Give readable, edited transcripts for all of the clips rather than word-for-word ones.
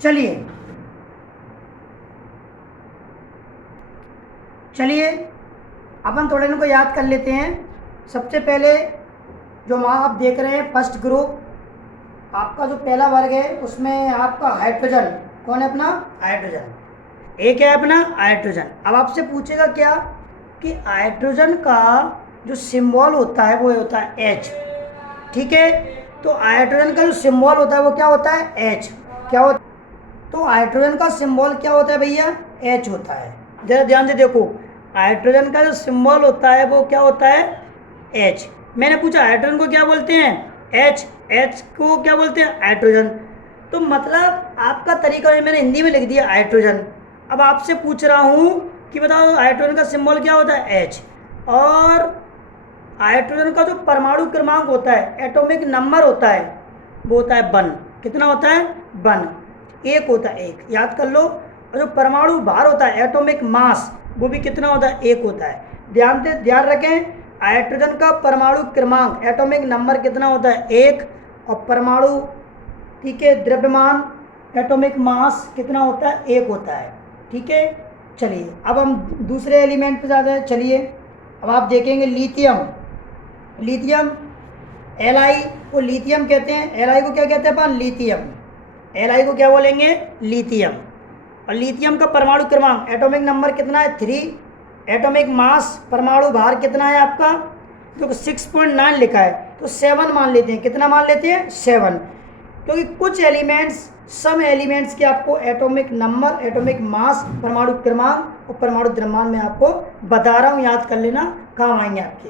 चलिए चलिए अपन थोड़े इनको याद कर लेते हैं। सबसे पहले जो वहाँ आप देख रहे हैं फर्स्ट ग्रुप, आपका जो पहला वर्ग है उसमें आपका हाइड्रोजन कौन है? अपना हाइड्रोजन। एक है अपना हाइड्रोजन। अब आपसे पूछेगा क्या कि हाइड्रोजन का जो सिंबल होता है वो होता है एच। ठीक है, तो हाइड्रोजन का जो सिंबल होता है वो क्या होता है? एच। क्या होता है? तो हाइड्रोजन का सिंबल क्या होता है भैया? एच होता है। जरा ध्यान से देखो, हाइड्रोजन का जो सिंबल होता है वो क्या होता है? एच। मैंने पूछा हाइड्रोजन को क्या बोलते हैं? एच। एच को क्या बोलते हैं? हाइड्रोजन। तो मतलब आपका तरीका है, मैंने हिंदी में लिख दिया हाइड्रोजन। अब आपसे पूछ रहा हूँ कि बताओ हाइड्रोजन का सिंबल क्या होता है? एच। और हाइड्रोजन का जो परमाणु क्रमांक होता है, एटॉमिक नंबर होता है, वो होता है 1। कितना होता है? 1। एक होता है, एक। याद कर लो। और जो परमाणु भार होता है, एटॉमिक मास, वो भी कितना होता है? एक होता है। ध्यान रखें, हाइड्रोजन का परमाणु क्रमांक, एटॉमिक नंबर कितना होता है? 1। और परमाणु, ठीक है, द्रव्यमान, एटॉमिक मास कितना होता है? 1 होता है। ठीक है, चलिए अब हम दूसरे एलिमेंट पे जाते हैं। चलिए अब आप देखेंगे लिथियम। लिथियम, एल को लिथियम कहते हैं। एल को क्या कहते हैं अपन? लिथियम। एल को क्या बोलेंगे? लिथियम। और लिथियम का परमाणु क्रमांक, एटॉमिक नंबर कितना है? 3। एटॉमिक मास, परमाणु भार कितना है आपका? जो 6.9 लिखा है, तो 7 मान लेते हैं। कितना मान लेते हैं? 7। क्योंकि कुछ एलिमेंट्स, सम एलिमेंट्स के आपको एटॉमिक नंबर, एटॉमिक मास, परमाणु क्रमांक और परमाणु द्रव्यमान में आपको बता रहा हूँ, याद कर लेना, काम आएंगे आपके।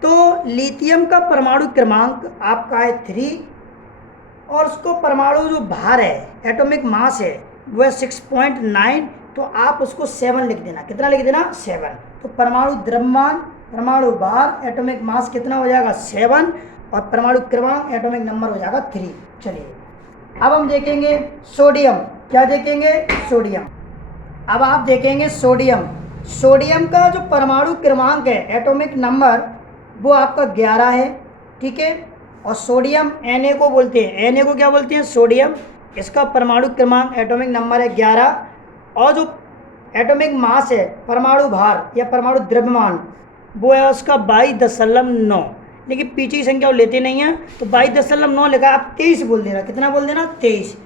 तो लिथियम का परमाणु क्रमांक आपका है 3। और उसको परमाणु जो भार है, एटॉमिक मास है, वह 6.9। तो आप उसको 7 लिख देना। कितना लिख देना? 7। तो परमाणु द्रव्यमान, परमाणु भार, एटॉमिक मास कितना हो जाएगा? 7। और परमाणु क्रमांक, एटॉमिक नंबर हो जाएगा 3। चलिए अब हम देखेंगे सोडियम। क्या देखेंगे? सोडियम। अब आप देखेंगे सोडियम। सोडियम का जो परमाणु क्रमांक है, एटॉमिक नंबर, वो आपका 11 है। ठीक है, और सोडियम Na को बोलते हैं। Na को क्या बोलते हैं? सोडियम। इसका परमाणु क्रमांक, एटॉमिक नंबर है 11। और जो एटॉमिक मास है, परमाणु भार या परमाणु द्रव्यमान, वो है उसका 22.9। लेकिन पीछे की संख्या वो लेते नहीं है, तो 22.9 लिखा, आप 23 बोल देना। कितना बोल देना? 23।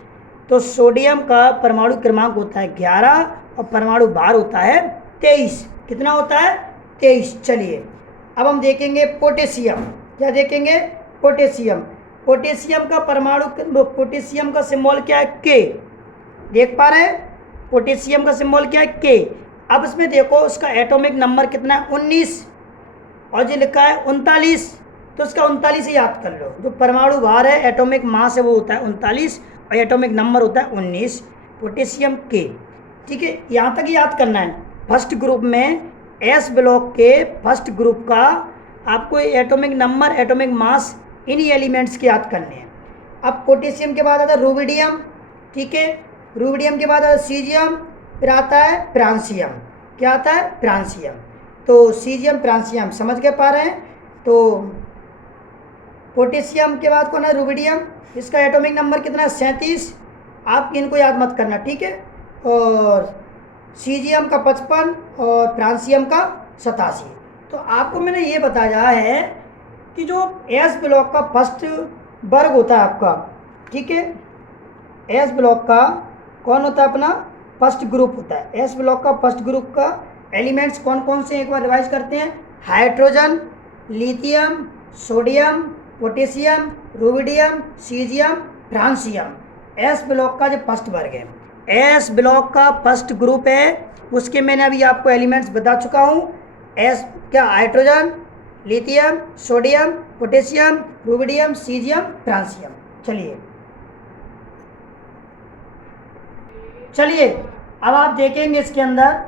तो सोडियम का परमाणु क्रमांक होता है 11 और परमाणु भार होता है 23। कितना होता है? 23। चलिए अब हम देखेंगे पोटेशियम। क्या देखेंगे? पोटेशियम। पोटेशियम का परमाणु, पोटेशियम का सिंबल क्या है? के। देख पा रहे हैं? पोटेशियम का सिंबल क्या है? के। अब इसमें देखो, उसका एटॉमिक नंबर कितना है? 19। और जो लिखा है 39, तो उसका 39 ही याद कर लो। जो परमाणु भार है, एटॉमिक मास है, वो होता है 39 और एटॉमिक नंबर होता है 19। पोटेशियम के। ठीक है, यहाँ तक ही याद करना है। फर्स्ट ग्रुप में, एस ब्लॉक के फर्स्ट ग्रुप का आपको एटॉमिक नंबर, एटॉमिक मास, इन्हीं एलिमेंट्स के याद करने हैं। अब पोटेशियम के बाद आता है रुबिडियम। ठीक है, रुबिडियम के बाद आता है सीजियम, फिर आता है फ्रांसियम। क्या आता है? फ्रांसियम। तो सीजियम, फ्रांसियम समझ के पा रहे हैं? तो पोटेशियम के बाद कौन है? रुबिडियम। इसका एटॉमिक नंबर कितना है? 37। आप इनको याद मत करना, ठीक है। और सीजियम का 55 और फ्रांसियम का 87। तो आपको मैंने ये बताया है कि जो एस ब्लॉक का फर्स्ट वर्ग होता है आपका, ठीक है, एस ब्लॉक का कौन होता है? अपना फर्स्ट ग्रुप होता है। एस ब्लॉक का फर्स्ट ग्रुप का एलिमेंट्स कौन कौन से, एक बार रिवाइज करते हैं। Hydrogen, lithium, sodium, potassium, rubidium, caesium, francium. S block का जो फर्स्ट वर्ग है, एस ब्लॉक का फर्स्ट ग्रुप है, उसके मैंने अभी आपको एलिमेंट्स बता चुका हूँ। एस क्या? Hydrogen, lithium, sodium, potassium, rubidium, caesium, francium. चलिए अब आप देखेंगे इसके अंदर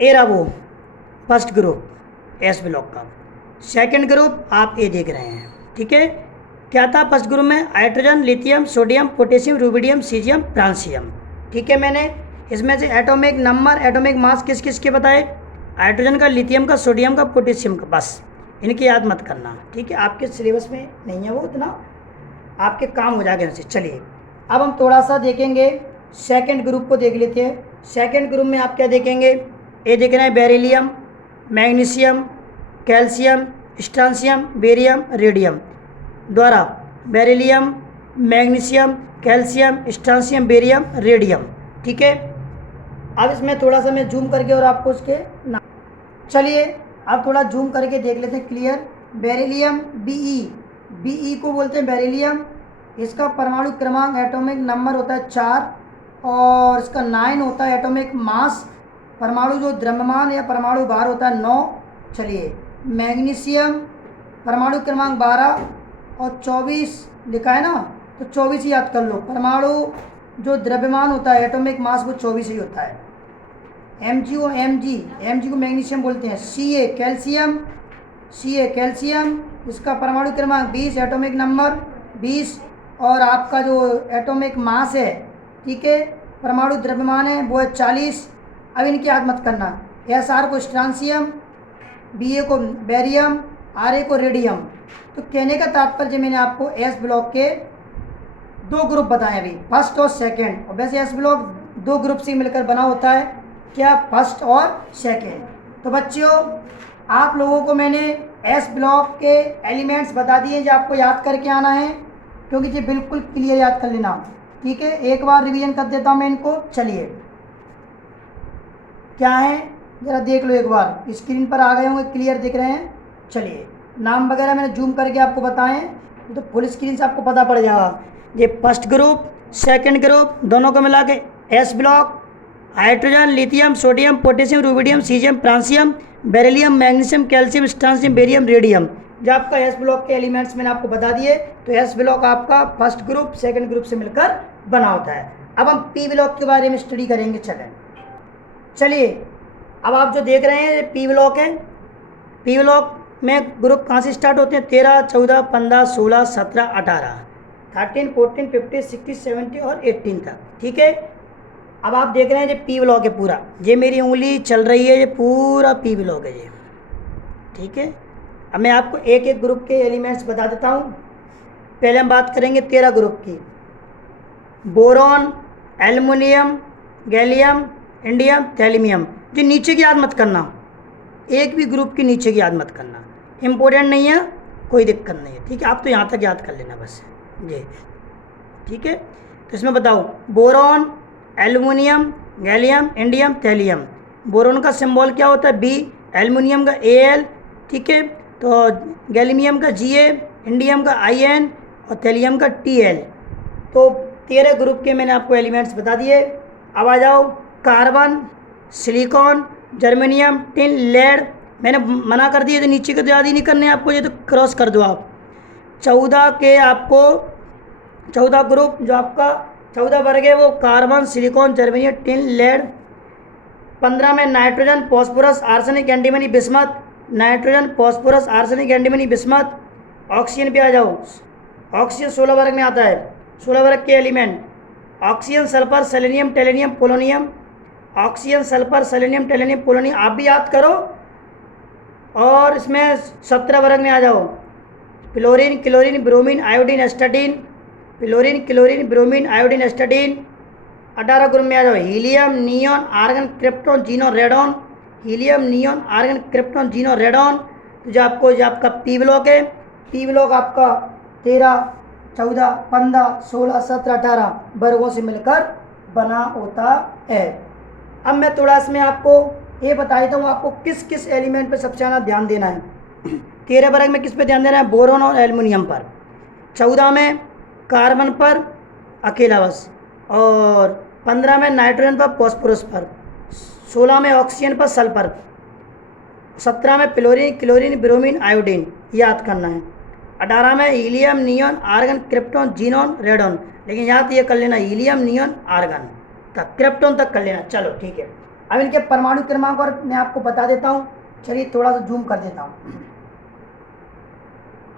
ए रहा वो फर्स्ट ग्रुप एस ब्लॉक का। सेकंड ग्रुप आप ए देख रहे हैं, ठीक है। क्या था फर्स्ट ग्रुप में? Hydrogen, lithium, sodium, potassium, rubidium, caesium, francium. ठीक है, मैंने इसमें से एटॉमिक नंबर, एटॉमिक मास किस किस के बताए? हाइड्रोजन का, लिथियम का, सोडियम का, पोटेशियम का। बस इनकी याद मत करना, ठीक है। आपके सिलेबस में नहीं है वो, इतना आपके काम हो जाएगा इनसे। चलिए अब हम थोड़ा सा देखेंगे सेकंड ग्रुप को देख लेते हैं। सेकंड ग्रुप में आप क्या देखेंगे, ये देख रहे हैं beryllium, magnesium, calcium, strontium, barium, radium द्वारा beryllium, magnesium, calcium, strontium, barium, radium. ठीक है, अब इसमें थोड़ा सा मैं जूम करके और आपको उसके नाम, चलिए आप थोड़ा जूम करके देख लेते हैं क्लियर। बेरिलियम बीई को बोलते हैं बेरिलियम। इसका परमाणु क्रमांक एटॉमिक नंबर होता है 4 और इसका 9 होता है एटॉमिक मास। परमाणु जो द्रव्यमान या परमाणु भार होता है 9। चलिए मैग्नीशियम परमाणु क्रमांक 12 और 24 लिखा है ना, तो 24 ही याद कर लो। परमाणु जो द्रव्यमान होता है एटॉमिक मास वो 24 ही होता है। एमजी को मैग्नीशियम बोलते हैं। सी ए कैल्शियम, इसका परमाणु क्रमांक 20, एटॉमिक नंबर 20 और आपका जो एटॉमिक मास है, ठीक है, परमाणु द्रव्यमान है वो है 40। अब इनकी याद मत करना। एस आर को स्ट्रांसियम, बी ए को बेरियम, आर ए को रेडियम। तो कहने का तात्पर्य मैंने आपको एस ब्लॉक के 2 ग्रुप बताए अभी, फर्स्ट और सेकंड। और वैसे एस ब्लॉक 2 ग्रुप से मिलकर बना होता है, क्या, फर्स्ट और सेकंड। तो बच्चों आप लोगों को मैंने एस ब्लॉक के एलिमेंट्स बता दिए जो आपको याद करके आना है, क्योंकि ये बिल्कुल क्लियर याद कर लेना। ठीक है, एक बार रिवीजन कर देता हूँ मैं इनको। चलिए क्या है ज़रा देख लो एक बार, स्क्रीन पर आ गए होंगे, क्लियर दिख रहे हैं। चलिए नाम वगैरह मैंने जूम करके आपको बताएं तो फुल स्क्रीन से आपको पता पड़ जाएगा। ये फर्स्ट ग्रुप सेकंड ग्रुप दोनों को मिला के S block, hydrogen, lithium, sodium, potassium, rubidium, caesium, francium, beryllium, magnesium, calcium, strontium, barium, radium. जो आपका एस ब्लॉक के एलिमेंट्स मैंने आपको बता दिए। तो एस ब्लॉक आपका फर्स्ट ग्रुप सेकंड ग्रुप से मिलकर बना होता है। अब हम पी ब्लॉक के बारे में स्टडी करेंगे। चलिए अब आप जो देख रहे हैं पी ब्लॉक है। पी ब्लॉक में ग्रुप कहाँ से स्टार्ट होते हैं, 13, 14, 15, 16, 17, 18, 13, 14, 15, 16, 17 और 18 तक। ठीक है, अब आप देख रहे हैं ये पी ब्लॉक है पूरा, ये मेरी उंगली चल रही है, ये पूरा पी ब्लॉक है ये। ठीक है, अब मैं आपको एक एक ग्रुप के एलिमेंट्स बता देता हूँ। पहले हम बात करेंगे 13 ग्रुप की। Boron, aluminium, gallium, indium, thallium. जो नीचे की याद मत करना, एक भी ग्रुप की नीचे की याद मत करना, इम्पोर्टेंट नहीं है, कोई दिक्कत नहीं है। ठीक है, आप तो यहाँ तक याद कर लेना बस जी। ठीक है, तो इसमें बताओ boron, aluminium, gallium, indium, thallium. Boron का सिंबल क्या होता है, बी, एल्युमिनियम का Al, ठीक है, तो गैलियम का Ga, इंडियम का In और थैलियम का Tl। तो 13 ग्रुप के मैंने आपको एलिमेंट्स बता दिए। अब आ जाओ carbon, silicon, germanium, tin, lead. मैंने मना कर दिया तो नीचे को तो याद ही नहीं करने आपको, ये तो क्रॉस कर दो आप। 14 के आपको 14 ग्रुप जो आपका 14 वर्ग है वो carbon, silicon, germanium, tin, lead. 15 में nitrogen, phosphorus, arsenic, antimony, bismuth. Nitrogen, phosphorus, arsenic, antimony, bismuth. Oxygen पे आ जाओ, ऑक्सीजन 16 वर्ग में आता है। 16 वर्ग के element oxygen, sulphur, selenium, tellurium, polonium. Oxygen, sulphur, selenium, tellurium, polonium आप भी याद करो। और इसमें 17 वर्ग में आ जाओ, fluorine, chlorine, bromine, iodine, astatine. Fluorine, chlorine, bromine, iodine, astatine. 18 group में आ जाओ, helium, neon, argon, krypton, xenon, radon. Helium, neon, argon, krypton, xenon, radon. तो जो आपका पी ब्लॉक है, पी ब्लॉक आपका 13, 14, 15, 16, 17, 18 वर्गों से मिलकर बना होता है। अब मैं थोड़ा इसमें आपको ये बता देता हूँ आपको किस किस एलिमेंट पर सबसे ज़्यादा ध्यान देना है। 13 वर्ग में किस पे ध्यान देना है, बोरॉन और एल्युमिनियम पर। 14 में कार्बन पर अकेला बस, और 15 में नाइट्रोजन पर, फॉस्फोरस पर। 16 में ऑक्सीजन पर, सल्फर। 17 में फ्लोरीन, क्लोरीन, ब्रोमीन, आयोडीन याद करना है। 18 में helium, neon, argon, krypton, xenon, radon. लेकिन याद ये कर लेना हीलियम, नियॉन, आर्गन तक, क्रिप्टॉन तक कर लेना। चलो ठीक है, अब इनके परमाणु क्रमांक और मैं आपको बता देता हूँ। चलिए थोड़ा सा जूम कर देता हूँ।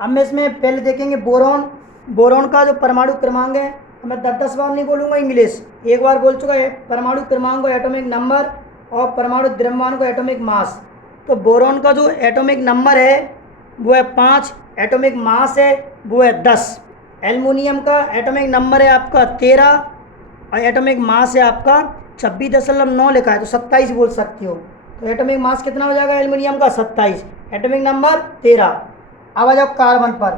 अब मैं इसमें पहले देखेंगे बोरॉन। बोरॉन का जो परमाणु क्रमांक है, मैं 10 बार नहीं बोलूँगा इंग्लिश, एक बार बोल चुका है। परमाणु क्रमांक को एटॉमिक नंबर और परमाणु द्रव्यमान को एटॉमिक मास। तो बोरॉन का जो एटॉमिक नंबर है वो है 5, एटॉमिक मास है वो है 10। एल्युमिनियम का एटॉमिक नंबर है आपका 13 और एटॉमिक मास है आपका 26.9 लिखा है, तो 27 बोल सकते हो। तो एटॉमिक मास कितना हो जाएगा एल्युमिनियम का? 27। Atomic number 13। अब आ जाओ कार्बन पर।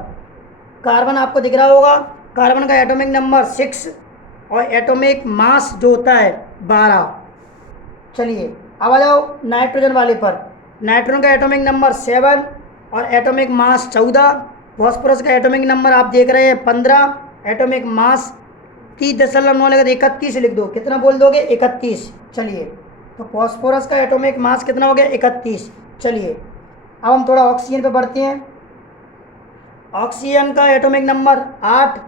कार्बन आपको दिख रहा होगा, कार्बन का एटॉमिक नंबर 6 और एटॉमिक मास जो होता है 12। चलिए अब आ जाओ नाइट्रोजन वाले पर। नाइट्रोजन का एटॉमिक नंबर 7 और एटॉमिक मास 14। फॉस्फोरस का एटॉमिक नंबर आप देख रहे हैं 15, एटॉमिक मास 30.9 लगा, 31 लिख दो। कितना बोल दोगे? 31। चलिए, तो फॉस्फोरस का एटॉमिक मास कितना हो गया? 31। चलिए अब हम थोड़ा ऑक्सीजन पे बढ़ते हैं। ऑक्सीजन का एटॉमिक नंबर 8,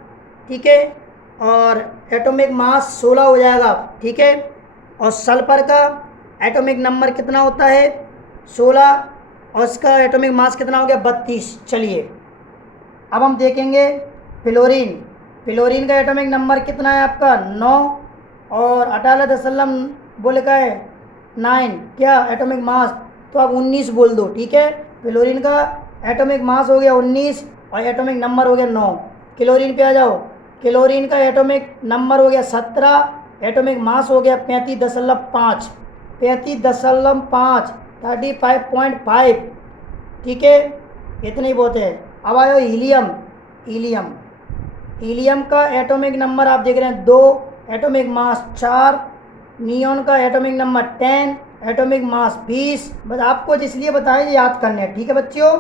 ठीक है, और एटॉमिक मास 16 हो जाएगा, ठीक है। और सल्फर का एटॉमिक नंबर कितना होता है? 16 और उसका एटॉमिक मास कितना हो गया? 32। चलिए अब हम देखेंगे फ्लोरीन। फ्लोरीन का एटॉमिक नंबर कितना है आपका? 9 और 18 बोले का है 9, क्या एटॉमिक मास? तो आप 19 बोल दो, ठीक है। फ्लोरीन का एटॉमिक मास हो गया 19 और एटॉमिक नंबर हो गया 9। क्लोरीन पे आ जाओ। क्लोरीन का एटॉमिक नंबर हो गया 17, एटॉमिक मास हो गया 35.5, 35.5, 35.5, ठीक है, इतने ही बहुत है। अब आयो हीलियम। हीलियम हीलियम का एटॉमिक नंबर आप देख रहे हैं 2, एटॉमिक मास 4, नियॉन का एटॉमिक नंबर 10, एटॉमिक मास 20। बस आपको इसलिए बताया याद करने हैं, ठीक है बच्चों,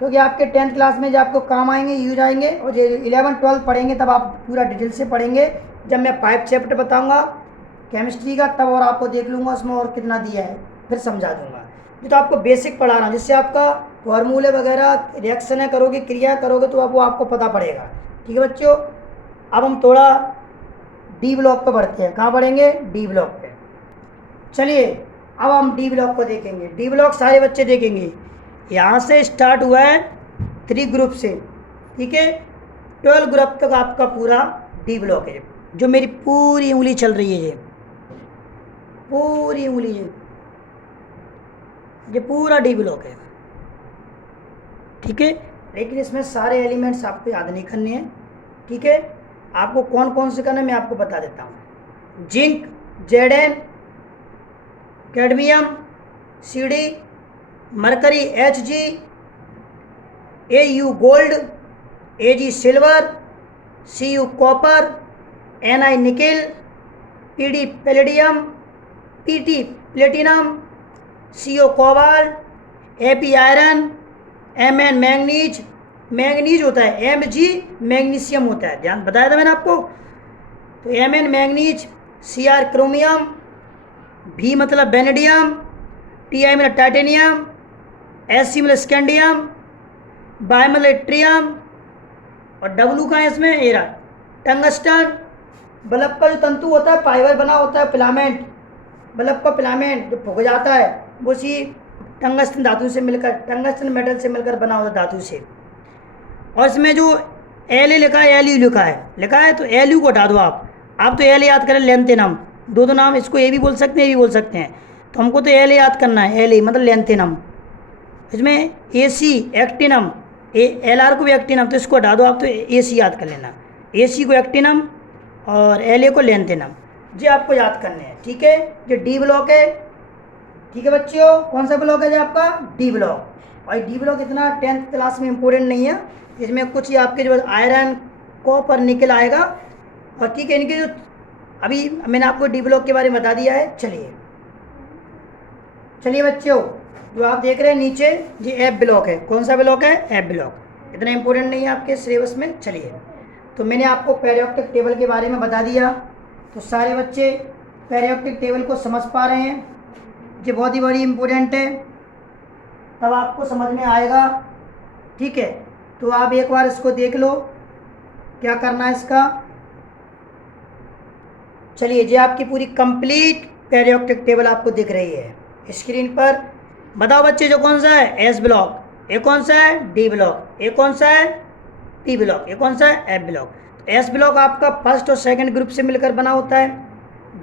क्योंकि आपके 10th क्लास में जो आपको काम आएंगे, यूज आएंगे, और जो 11 12 पढ़ेंगे तब आप पूरा डिटेल से पढ़ेंगे। जब मैं 5 चैप्टर बताऊंगा केमिस्ट्री का तब और आपको देख लूँगा उसमें और कितना दिया है, फिर समझा दूंगा। ये तो आपको बेसिक पढ़ा रहा हूँ, जिससे आपका फॉर्मूले वगैरह रिएक्शनें करोगे, क्रिया करोगे, तो अब वो आपको पता पड़ेगा, ठीक है बच्चों। अब हम थोड़ा डी ब्लॉक पे बढ़ते हैं। कहाँ बढ़ेंगे? डी ब्लॉक पे। चलिए अब हम डी ब्लॉक को देखेंगे। डी ब्लॉक सारे बच्चे देखेंगे। यहाँ से स्टार्ट हुआ है 3 ग्रुप से, ठीक है, 12 ग्रुप तक आपका पूरा डी ब्लॉक है। जो मेरी पूरी उंगली चल रही है, ये पूरी उंगली, ये पूरा डी ब्लॉक है, ठीक है। लेकिन इसमें सारे एलिमेंट्स आपको याद नहीं करने हैं, ठीक है। आपको कौन कौन से करना है मैं आपको बता देता हूँ। जिंक, जेडन, cadmium, CD, mercury Hg, Au gold, Ag silver, Cu copper, Ni nickel, Pd palladium, Pt platinum, Co cobalt, Ap iron, Mn manganese, manganese होता है, Mg मैग्नीशियम होता है, ध्यान बताया था मैंने आपको। तो Mn manganese, Cr chromium, V मतलब वेनेडियम, Ti मतलब टाइटेनियम, Sc मतलब स्कैंडियम, बाय मतलब ट्रियम, और W का है इसमें एरा टंगस्टन। बल्ब का जो तंतु होता है फाइबर बना होता है, फिलामेंट, बल्ब का फिलामेंट जो फूक जाता है वो उसी टंगस्टन धातु से मिलकर, टंगस्टन मेटल से मिलकर बना होता धातु से। और इसमें जो L लिखा है, Lu लिखा है, तो Lu को हटा दो आप तो L याद करें, लेंथेनम, दो नाम, इसको ए भी बोल सकते हैं, ए भी बोल सकते हैं, तो हमको तो L याद करना है, L मतलब लेंथेनम। इसमें Ac एक्टिनम, Lr को भी एक्टिनम, तो इसको हटा दो आप, तो Ac याद कर लेना, Ac को एक्टिनम और La को लेंथेनम, ये आपको याद करने हैं, ठीक है। ये डी ब्लॉक है, ठीक है बच्चों। कौन सा ब्लॉक है जो आपका? D block. और डी ब्लॉक इतना 10th क्लास में इम्पोर्टेंट नहीं है, इसमें कुछ ही आपके जो आयरन, कॉपर, निकल आएगा, और ठीक है, इनके जो अभी मैंने आपको डी ब्लॉक के बारे में बता दिया है। चलिए बच्चों, जो आप देख रहे हैं नीचे, ये एफ ब्लॉक है। कौन सा ब्लॉक है? F block. इतना इंपॉर्टेंट नहीं है आपके सिलेबस में। चलिए, तो मैंने आपको पेरियोडिक टेबल के बारे में बता दिया, तो सारे बच्चे पेरियोडिक टेबल को समझ पा रहे हैं। ये बहुत ही बड़ी इम्पोर्टेंट है, तब आपको समझ में आएगा, ठीक है। तो आप एक बार इसको देख लो, क्या करना है इसका। चलिए, ये आपकी पूरी कंप्लीट पेरियोडिक टेबल आपको दिख रही है स्क्रीन पर। बताओ बच्चे, जो कौन सा है? S block. ये कौन सा है? D block. ये कौन सा है? P block. ये कौन सा है? F block. तो एस ब्लॉक आपका फर्स्ट और सेकंड ग्रुप से मिलकर बना होता है।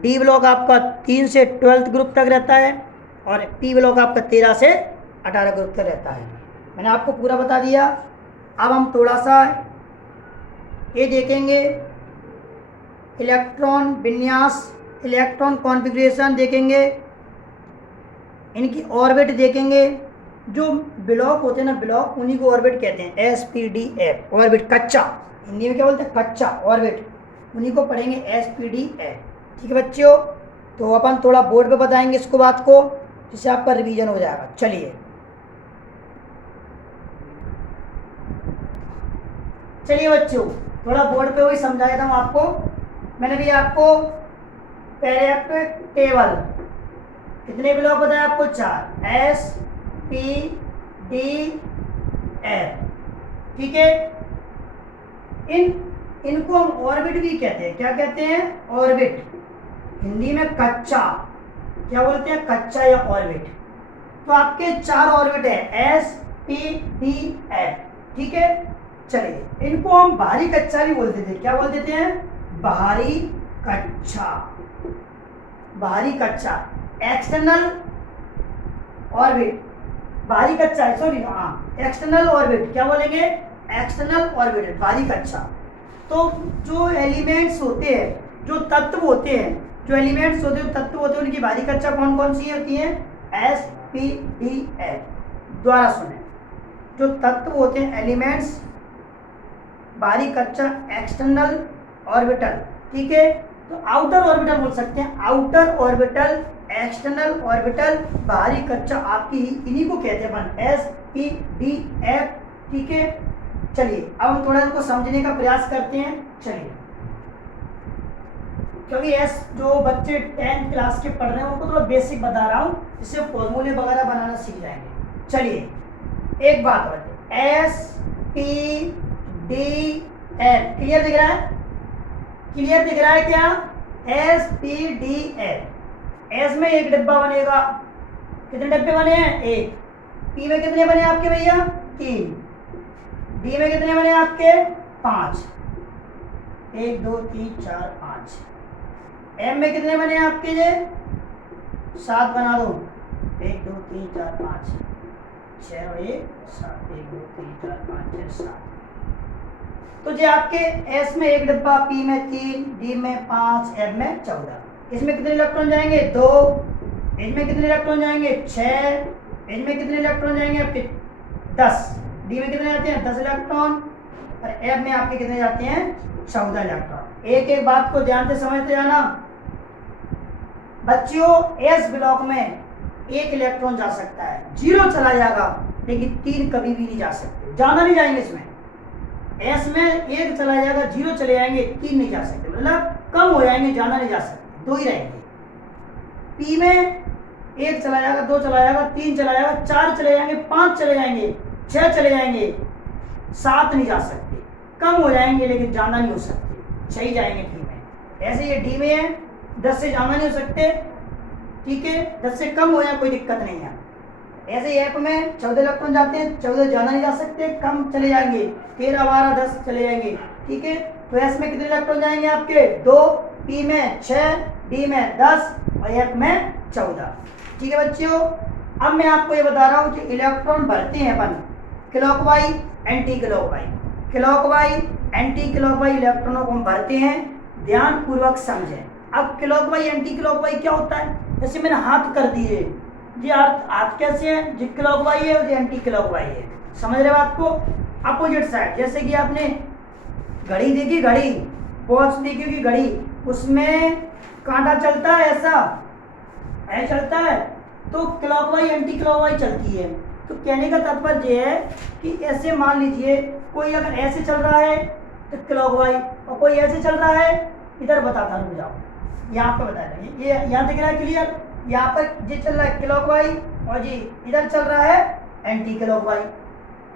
डी ब्लॉक आपका 3 से 12th ग्रुप तक रहता है, और पी ब्लॉक आपका 13 से 18 ग्रुप तक रहता है। मैंने आपको पूरा बता दिया। अब हम थोड़ा सा ये देखेंगे इलेक्ट्रॉन विन्यास, इलेक्ट्रॉन कॉन्फ़िगरेशन देखेंगे, इनकी ऑर्बिट देखेंगे। जो ब्लॉक होते हैं ना, ब्लॉक, उन्हीं को ऑर्बिट कहते हैं, SPDF ऑर्बिट, कच्चा, हिंदी में क्या बोलते हैं, कच्चा ऑर्बिट, उन्हीं को पढ़ेंगे SPDF। ठीक है बच्चों, तो अपन थोड़ा बोर्ड पे बताएंगे इसको, बात को, जिससे आपका रिवीजन हो जाएगा। चलिए बच्चों, थोड़ा बोर्ड पे वही समझा देता हूँ आपको। मैंने भी आपको पेरियोडिक टेबल कितने ब्लॉक बताए आपको, 4, SPDF। ठीक है, इनको हम ऑर्बिट भी कहते हैं। क्या कहते हैं, ऑर्बिट, हिंदी में कच्चा, क्या बोलते हैं, कच्चा या ऑर्बिट। तो आपके 4 ऑर्बिट है SPDF। ठीक है, चलिए, इनको हम बाहरी कच्चा भी बोलते थे। क्या बोल देते हैं, बाहरी कच्चा, बाहरी कच्चा, एक्सटर्नल ऑर्बिट, बाहरी कच्चा, सॉरी, हाँ, एक्सटर्नल ऑर्बिट, क्या बोलेंगे, एक्सटर्नल ऑर्बिट, बाहरी कच्चा। तो जो एलिमेंट्स होते हैं, जो तत्व होते हैं, जो एलिमेंट्स होते हैं, तत्व होते हैं, उनकी बाहरी कच्चा कौन कौन सी होती है, SPDF। द्वारा सुने, जो तत्व होते हैं, एलिमेंट्स, बाहरी कच्चा, एक्सटर्नल ऑर्बिटल। ठीक है, तो आउटर ऑर्बिटल बोल सकते हैं, आउटर ऑर्बिटल, एक्सटर्नल ऑर्बिटल, बाहरी कच्चा, आपकी इन्हीं को कहते हैं अपन SPDF। ठीक है, चलिए अब हम थोड़ा इनको समझने का प्रयास करते हैं। चलिए, क्योंकि जो बच्चे 10th क्लास के पढ़ रहे हैं उनको थोड़ा बेसिक बता रहा हूँ, जिससे फॉर्मूले वगैरह बनाना सीख जाएंगे। चलिए, एक बात और, SPDF क्लियर दिख रहा है, क्लियर दिख रहा है क्या, SPDF। एस में एक डिब्बा बनेगा, कितने डिब्बे बने हैं, 1। पी में कितने बने आपके भैया, 3। डी में कितने बने आपके, 5। 1 2 3 4 5। एम में कितने बने आपके, ये 7 बना दो, 1 2 3 4 5 6 और 1 7, 1 2 3 4 5 6 7। तो जो आपके एस में एक डिब्बा, पी में 3, डी में 5, एफ में 14। इसमें कितने इलेक्ट्रॉन जाएंगे, 2। इसमें कितने इलेक्ट्रॉन जाएंगे, 6। इसमें कितने इलेक्ट्रॉन जाएंगे आपके, 10। डी में कितने जाते हैं, 10 इलेक्ट्रॉन। और एफ में आपके कितने जाते हैं, 14 इलेक्ट्रॉन। एक एक बात को ध्यान से समझते जाना बच्चों। एस ब्लॉक में 1 इलेक्ट्रॉन जा सकता है, 0 चला जाएगा, लेकिन 3 कभी भी नहीं जा सकते, जाना नहीं जाएंगे। इसमें एस में 1 चला जाएगा, 0 चले जाएंगे, 3 नहीं जा सकते, मतलब कम हो जाएंगे, जाना नहीं जा सकते, 2 ही रहेंगे। पी में 1 चला जाएगा, 2 चला जाएगा, 3 चला जाएगा, 4 चले जाएंगे, 5 चले जाएंगे, 6 चले जाएंगे, 7 नहीं जा सकते, कम हो जाएंगे, लेकिन जाना नहीं हो सकते, 6 ही जाएंगे पी में। ऐसे ये डी में है, 10 से जाना नहीं हो सकते। ठीक है, 10 से कम हो जाए कोई दिक्कत नहीं है। ऐसे एफ में 14 इलेक्ट्रॉन जाते हैं, 14 जाना नहीं जा सकते, कम चले जाएंगे, 13 12 10 चले जाएंगे। ठीक है, तो एस में कितने इलेक्ट्रॉन जाएंगे आपके, 2। पी में 6, डी में 10 और एफ में 14। ठीक है बच्चों, अब मैं आपको ये बता रहा हूँ कि इलेक्ट्रॉन भरते हैं अपन clockwise, anti clockwise. Clockwise, anti clockwise इलेक्ट्रॉनों को हम भरते हैं, ध्यान पूर्वक समझें। अब क्लॉकवाइज, एंटी क्लॉकवाइज क्या होता है, जैसे मैंने हाथ कर दिए, ये हाथ कैसे है, जो क्लॉकवाइज है और जो एंटी क्लॉकवाइज है, समझ रहे बात को। अपोजिट साइड, जैसे कि आपने घड़ी देखी, घड़ी वॉच देखी होगी, घड़ी, उसमें कांटा चलता है, ऐसा चलता है, तो क्लॉकवाइज एंटी क्लॉकवाइज चलती है। तो कहने का तात्पर्य ये है कि ऐसे मान लीजिए, कोई अगर ऐसे चल रहा है तो क्लॉकवाइज, और कोई ऐसे चल रहा है, इधर बताता हूँ, जाओ यहाँ पे बता रहे, ये यहाँ दिख रहा है क्लियर, यहाँ पर ये चल रहा है क्लॉकवाइज, और जी इधर चल रहा है एंटी क्लॉकवाइज।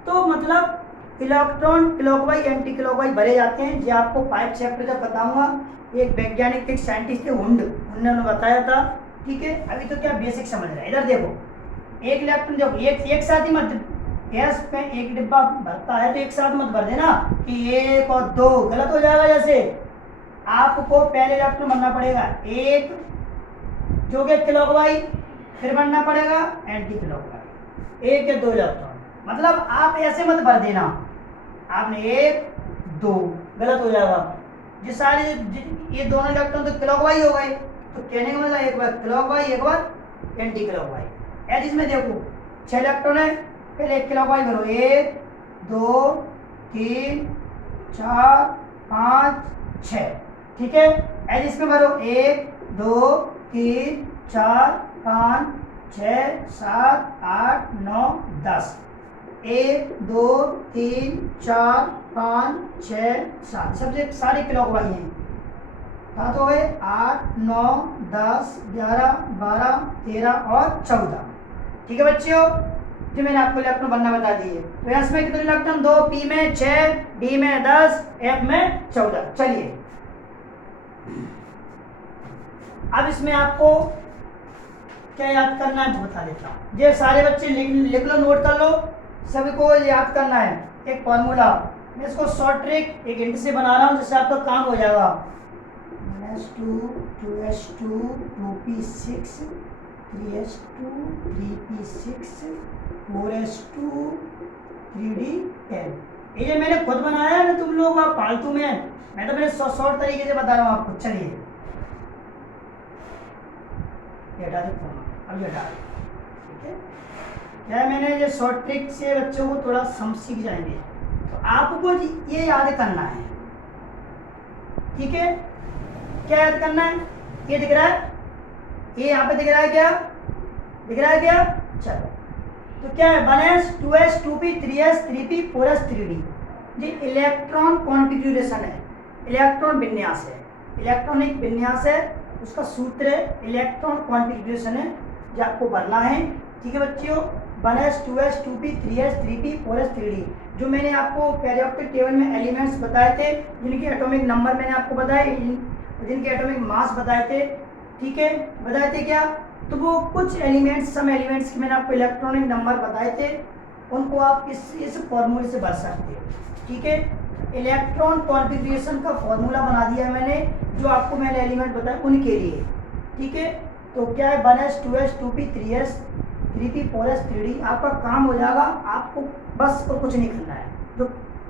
तो मतलब इलेक्ट्रॉन क्लॉकवाइज, एंटी क्लॉकवाइज भरे जाते हैं। जो आपको 5 चैप्टर जब बताऊंगा, एक वैज्ञानिक, एक साइंटिस्ट थे हुंड, उन्होंने बताया था। ठीक है, अभी तो क्या बेसिक समझ रहे हैं। इधर देखो, एक इलेक्ट्रॉन जब एक साथ ही मत, गैस पे एक डिब्बा भरता है तो एक साथ मत भर देना कि 1 और 2, गलत हो जाएगा। जैसे आपको पहले इलेक्ट्रॉन भरना पड़ेगा 1 जो कि क्लॉकवाइज, फिर भरना पड़ेगा एंटी क्लॉकवाइज, 1 या 2 इलेक्ट्रॉन। मतलब आप ऐसे मत भर देना, आपने 1 2 गलत हो जाएगा। ये दोनों इलेक्ट्रॉन तो क्लॉकवाइज हो गए, तो कहने का मतलब एक बार क्लॉकवाइज एक बार एंटी क्लॉकवाइज। ऐसे इसमें देखो 6 इलेक्ट्रॉन है, पहले एक क्लॉकवाइज करो, 1 2 3 4 5 6, ठीक है। ऐसे इसमें भरो 1 2 3 4 5 6 7 8 9 10, 1 2 3 4 5 6 7, सबसे सारे क्लॉकवाइज हैं। कहाँ तो गए 8 9 10 11 12 13 और 14, ठीक है बच्चों। जो मैंने आपको इलेक्ट्रॉन बनना बता दिए। तो एस में कितने इलेक्ट्रॉन, 2, पी में 6, डी में 10, एफ में 14। चलिए अब इसमें आपको क्या याद करना है बता देता हूँ। ये सारे बच्चे लिख लो, नोट कर लो, सभी को याद करना है एक फॉर्मूला। मैं इसको शॉर्ट ट्रिक एक हिंट से बना रहा हूँ जिससे आपका काम हो जाएगा। 2 2s2 2p6 3s2 3p6 4s2 3d10। ये मैंने खुद बनाया है ना, तुम लोग फालतू में, मैं तो मैंने शॉर्ट तरीके से बता रहा हूँ आपको। चलिए हटा दे फोन, अब हटा दे, ठीक है। क्या मैंने ये शॉर्ट ट्रिक से बच्चों को थोड़ा सीख जाएंगे, तो आपको ये याद करना है, ठीक है। क्या याद करना है, ये दिख रहा है, ये यहाँ पे दिख रहा है, क्या दिख रहा है क्या, चलो तो क्या है 1s 2s 2p 3s 3p 4s 3d। ये इलेक्ट्रॉन कॉन्फ़िगरेशन है, इलेक्ट्रॉन विन्यास है, इलेक्ट्रॉनिक विन्यास है, उसका सूत्र है, इलेक्ट्रॉन कॉन्फ़िगरेशन है, जो आपको भरना है, ठीक है बच्चों। 1s 2s 2p 3s 3p 4s 3d, जो मैंने आपको पेरियोडिक टेबल में एलिमेंट्स बताए थे, जिनके एटॉमिक नंबर मैंने आपको बताए, जिनके एटॉमिक मास बताए थे, ठीक है, बताए थे क्या, तो वो कुछ एलिमेंट्स, सम एलिमेंट्स के मैंने आपको इलेक्ट्रॉनिक नंबर बताए थे, उनको आप इस फॉर्मूले से भर सकते हैं, ठीक है। इलेक्ट्रॉन कॉन्फ़िगरेशन का फॉर्मूला बना दिया है मैंने, जो आपको मैंने एलिमेंट बताया उनके लिए, ठीक है। तो क्या है 1s 2s 2p 3s 3p 4s 3d। आपका काम हो जाएगा, आपको बस और कुछ नहीं करना है, जो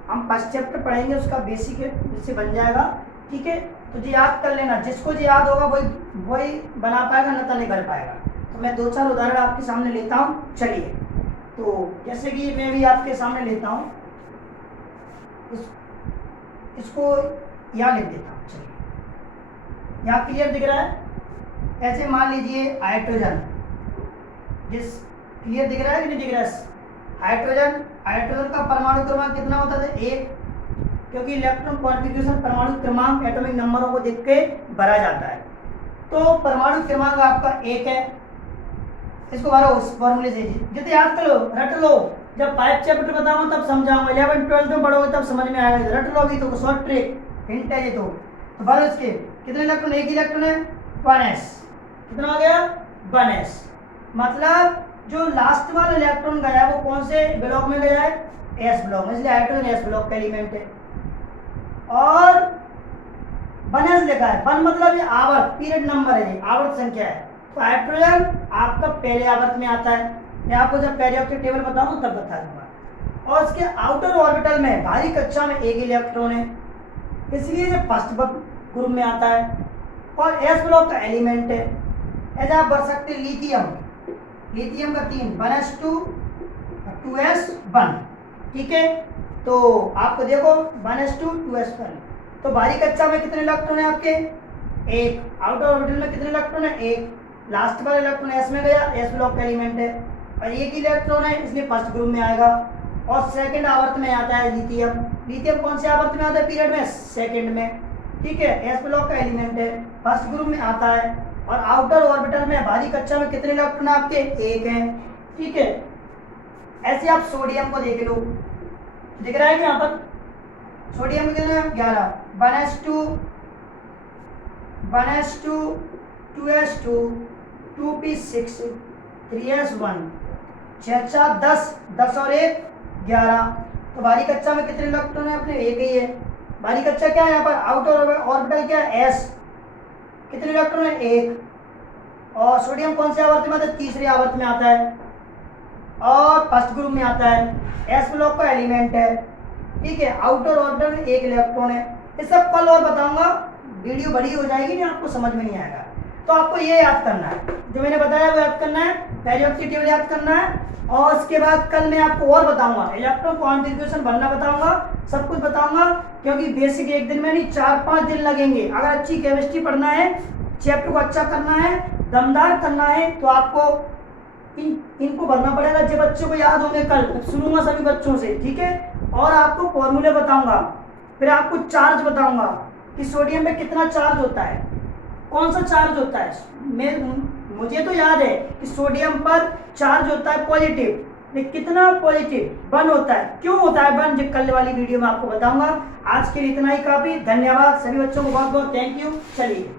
हम फर्स्ट चैप्टर पढ़ेंगे उसका बेसिक है, जिससे बन जाएगा, ठीक है। तो जी याद कर लेना, जिसको जी याद होगा वही बना पाएगा, न तो नहीं कर पाएगा। तो मैं 2-4 उदाहरण आपके सामने लेता हूँ, चलिए। तो जैसे कि मैं भी आपके सामने लेता हूँ, इसको यहाँ लिख देता हूँ, चलिए। यहाँ क्लियर दिख रहा है, ऐसे मान लीजिए हाइड्रोजन, जिस क्लियर दिख रहा है कि नहीं दिख रहा है, हाइड्रोजन का परमाणु क्रमांक कितना होता था, 1, क्योंकि इलेक्ट्रॉन कॉन्फ़िगरेशन परमाणु क्रमांक एटॉमिक नंबरों को देख के भरा जाता है। तो परमाणु क्रमांक आपका 1 है, इसको भरो उस फॉर्मूले से, जितने याद कर लो, रट लो, जब 5 चैप्टर बताऊंगा तब समझाऊंगा, 11 12 में पढ़ोगे तब समझ में आएगा, रट लो अभी, तो शॉर्ट ट्रिक हिंट है ये। तो भरो इसके कितने इलेक्ट्रॉन, एक इलेक्ट्रॉन है 1s, कितना हो गया 1s, मतलब जो लास्ट वाला इलेक्ट्रॉन गया है वो कौन से ब्लॉक में गया है, एस ब्लॉक में, इसलिए हाइड्रोजन एस ब्लॉक का एलिमेंट है। और 1s लिखा है, 1 मतलब ये आवर्त, पीरियड नंबर है, ये आवर्त संख्या है। तो हाइड्रोजन आपका पहले आवर्त में आता है, मैं आपको जब पेरियोडिक टेबल बताऊंगा तब बता दूंगा। और इसके आउटर ऑर्बिटल में भारी कक्षा में एक इलेक्ट्रॉन है, इसलिए ये फर्स्ट ग्रुप में आता है और एस ब्लॉक का एलिमेंट है। ऐसे आप बढ़ सकते हैं लिथियम का 3, 1s2 2s1, ठीक है। तो आपको देखो 1s2 2s1, तो भारी कक्षा में कितने इलेक्ट्रॉन है आपके, 1, आउटर ऑर्बिटल में कितने इलेक्ट्रॉन है, 1, लास्ट वाला इलेक्ट्रॉन एस में गया, एस ब्लॉक का एलिमेंट है, और एक इलेक्ट्रॉन है इसलिए फर्स्ट ग्रुप में आएगा। और सेकंड आवर्त में आता है लिथियम कौन से आवर्त में आता है, पीरियड में, सेकंड में, ठीक है, एस ब्लॉक का एलिमेंट है, फर्स्ट ग्रुप में आता है। और आउटर ऑर्बिटल में भारी कक्षा में कितने इलेक्ट्रॉन आपके, 1 हैं, ठीक है। ऐसे आप सोडियम को देख लो, दिख रहा है कि यहाँ पर सोडियम कितने 11, 1s2 2s2 2p6 3s1 6 4 10 और 1 11। तो भारी कक्षा में कितने इलेक्ट्रॉन है अपने, 1 ही है। भारी कक्षा क्या है यहाँ पर, आउटर ऑर्बिटल क्या है, एस, कितने इलेक्ट्रॉन है, 1। और सोडियम कौन से आवर्त में आता है, तीसरे आवर्त में आता है और फर्स्ट ग्रुप में आता है, एस ब्लॉक का एलिमेंट है, ठीक है। आउटर ऑर्बिटल में 1 इलेक्ट्रॉन है, ये सब कल और बताऊंगा, वीडियो बड़ी हो जाएगी नहीं, आपको समझ में नहीं आएगा। तो आपको ये याद करना है, जो मैंने बताया वो याद करना है, पेरियोडिक की टेबल याद करना है, और उसके बाद कल मैं आपको और बताऊंगा, इलेक्ट्रॉन कॉन्फ़िगरेशन भरना बताऊंगा, सब कुछ बताऊंगा, क्योंकि बेसिक एक दिन में नहीं 4-5 दिन लगेंगे। अगर अच्छी केमिस्ट्री पढ़ना है, चैप्टर को अच्छा करना है, दमदार करना है, तो आपको इनको भरना पड़ेगा। जो बच्चों को याद होंगे कल सुनूंगा सभी बच्चों से, ठीक है। और आपको फॉर्मूले बताऊंगा, फिर आपको चार्ज बताऊंगा कि सोडियम में कितना चार्ज होता है, कौन सा चार्ज होता है। मुझे तो याद है कि सोडियम पर चार्ज होता है पॉजिटिव, लेकिन कितना पॉजिटिव 1 होता है, क्यों होता है 1, जो कल वाली वीडियो में आपको बताऊंगा। आज के लिए इतना ही काफ़ी, धन्यवाद सभी बच्चों को, बहुत बहुत थैंक यू। चलिए।